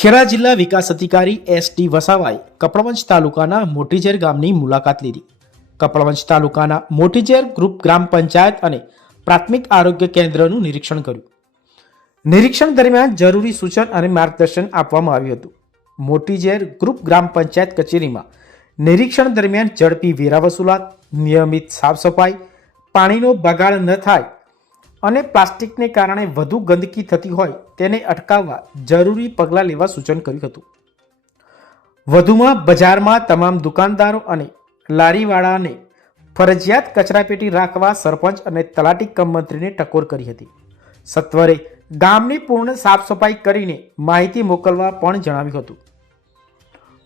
ખેડા જિલ્લા વિકાસ અધિકારી S T વસાવાએ કપડવંજ તાલુકાના મોટીઝેર ગામની મુલાકાત લીધી. કપડવંજ તાલુકાના મોટીઝેર ગ્રુપ ગ્રામ પંચાયત અને પ્રાથમિક આરોગ્ય કેન્દ્રનું નિરીક્ષણ કર્યું. નિરીક્ષણ દરમિયાન જરૂરી સૂચન અને માર્ગદર્શન આપવામાં આવ્યું હતું. મોટીઝેર ગ્રુપ ગ્રામ પંચાયત કચેરીમાં નિરીક્ષણ દરમિયાન ઝડપી વેરા વસૂલાત, નિયમિત સાફ સફાઈ પાણીનો બગાડ ન થાય અને પ્લાસ્ટિકને કારણે વધુ ગંદકી થતી હોય તેને અટકાવવા જરૂરી પગલાં લેવા સૂચન કર્યું હતું. વધુમાં બજારમાં તમામ દુકાનદારો અને લારીવાળાને ફરજિયાત કચરાપેટી રાખવા સરપંચ અને તલાટી કમ ટકોર કરી હતી. સત્વરે ગામની પૂર્ણ સાફ સફાઈ કરીને માહિતી મોકલવા પણ જણાવ્યું હતું.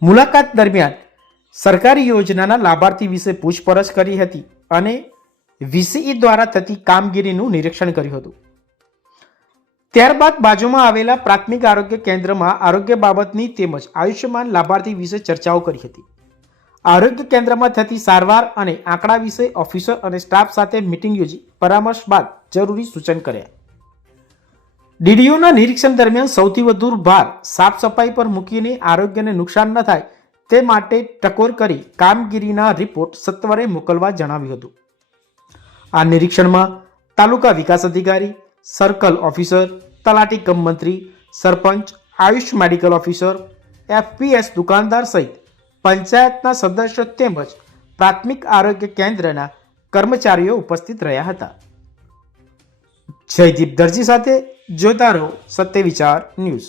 મુલાકાત દરમિયાન સરકારી યોજનાના લાભાર્થી વિશે પૂછપરછ કરી હતી અને વીસીઈ દ્વારા થતી કામગીરીનું નિરીક્ષણ કર્યું હતું. ત્યારબાદ બાજુમાં આવેલા પ્રાથમિક આરોગ્ય કેન્દ્રમાં આરોગ્ય બાબતની તેમજ આયુષ્યમાન લાભાર્થી વિશે ચર્ચાઓ કરી હતી. આરોગ્ય કેન્દ્રમાં થતી સારવાર અને આંકડા વિશે ઓફિસર અને સ્ટાફ સાથે મિટિંગ યોજી પરામર્શ બાદ જરૂરી સૂચન કર્યા. ડીડીઓના નિરીક્ષણ દરમિયાન સૌથી વધુ ભાર સાફ સફાઈ પર મૂકીને આરોગ્યને નુકસાન ન થાય તે માટે ટકોર કરી કામગીરીના રિપોર્ટ સત્વરે મોકલવા જણાવ્યું હતું. આ નિરીક્ષણમાં તાલુકા વિકાસ અધિકારી, સર્કલ ઓફિસર, તલાટી કમ મંત્રી, sarpanch, Ayush medical officer, FPS દુકાનદાર સહિત પંચાયતના સદસ્યો તેમજ પ્રાથમિક આરોગ્ય કેન્દ્રના કર્મચારીઓ ઉપસ્થિત રહ્યા હતા. જયદીપ દરજી સાથે જોતા રહો સત્ય વિચાર ન્યૂઝ.